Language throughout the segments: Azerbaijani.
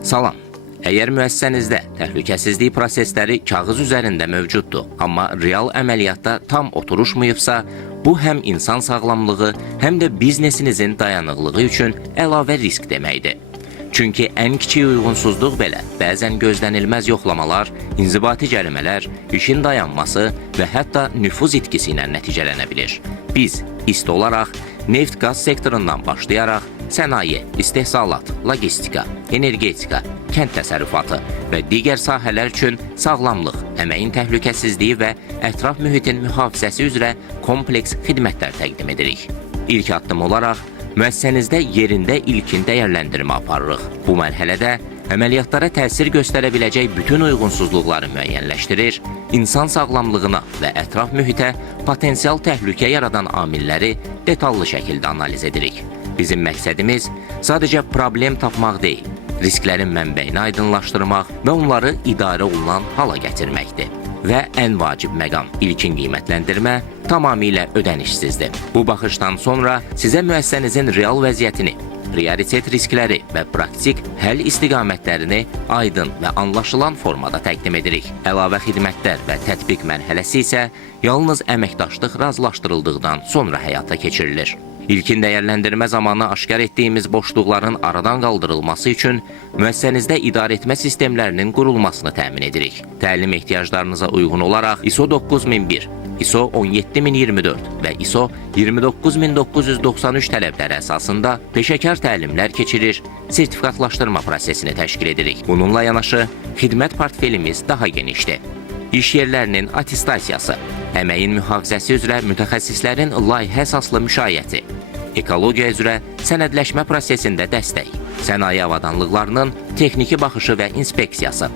Salam. Əgər müəssisənizdə təhlükəsizlik prosesləri kağız üzərində mövcuddur, amma real əməliyyatda tam oturuşmayıbsa, bu həm insan sağlamlığı, həm də biznesinizin dayanıqlığı üçün əlavə risk deməkdir. Çünki ən kiçik uyğunsuzluq belə bəzən gözlənilməz yoxlamalar, inzibati cərimələr, işin dayanması və hətta nüfuz itkisi ilə nəticələnə bilir. Biz ist olaraq neft-qaz sektorundan başlayaraq sənaye, istehsalat, logistika, energetika, kənd təsərrüfatı və digər sahələr üçün sağlamlıq, əməyin təhlükəsizliyi və ətraf mühitin mühafizəsi üzrə kompleks xidmətlər təqdim edirik. İlk addım olaraq müəssisənizdə yerində ilkin dəyərləndirmə aparırıq. Bu mərhələdə əməliyyatlara təsir göstərə biləcək bütün uyğunsuzluqları müəyyənləşdirir, insan sağlamlığına və ətraf mühitə potensial təhlükə yaradan amilləri detallı şəkildə analiz edirik. Bizim məqsədimiz sadəcə problem tapmaq deyil, risklərin mənbəyini aydınlaşdırmaq və onları idarə olunan hala gətirməkdir. Və ən vacib məqam, ilkin qiymətləndirmə tamamilə ödənişsizdir. Bu baxışdan sonra sizə müəssisənizin real vəziyyətini, prioritet riskləri və praktik həll istiqamətlərini aydın və anlaşılan formada təqdim edirik. Əlavə xidmətlər və tətbiq mərhələsi isə yalnız əməkdaşlıq razılaşdırıldıqdan sonra həyata keçirilir. İlkin dəyərləndirmə zamanı aşkar etdiyimiz boşluqların aradan qaldırılması üçün müəssisənizdə idarəetmə sistemlərinin qurulmasını təmin edirik. Təlim ehtiyaclarınıza uyğun olaraq ISO 9001, ISO 17024 və ISO 29993 tələbləri əsasında peşəkar təlimlər keçirir, sertifikatlaşdırma prosesini təşkil edirik. Bununla yanaşı, xidmət portfelimiz daha genişdir. İş yerlərinin attestasiyası, əməyin mühafizəsi üzrə mütəxəssislərin layihə əsaslı müşayiəti, ekologiya üzrə sənədləşmə prosesində dəstək, sənaye avadanlıqlarının texniki baxışı və inspeksiyası,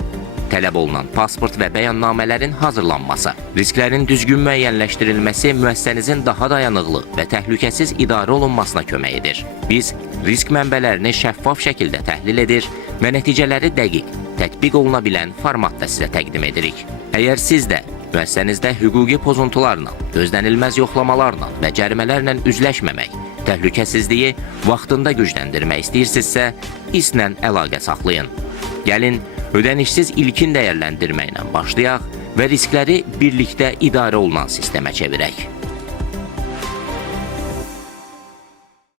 tələb olunan pasport və bəyannamələrin hazırlanması, risklərin düzgün müəyyənləşdirilməsi müəssisənizin daha dayanıqlı və təhlükəsiz idarə olunmasına kömək edir. Biz risk mənbələrini şəffaf şəkildə təhlil edir və nəticələri dəqiq, tətbiq oluna bilən formatda sizə təqdim edirik. Əgər siz də müəssisənizdə hüquqi pozuntularla, gözlənilməz yoxlamalarla və cərimələrlə üzləşməmək, təhlükəsizliyi vaxtında gücləndirmək istəyirsinizsə, IST-lə əlaqə saxlayın. Gəlin, ödənişsiz ilkin dəyərləndirmə ilə başlayaq və riskləri birlikdə idarə olunan sistemə çevirək.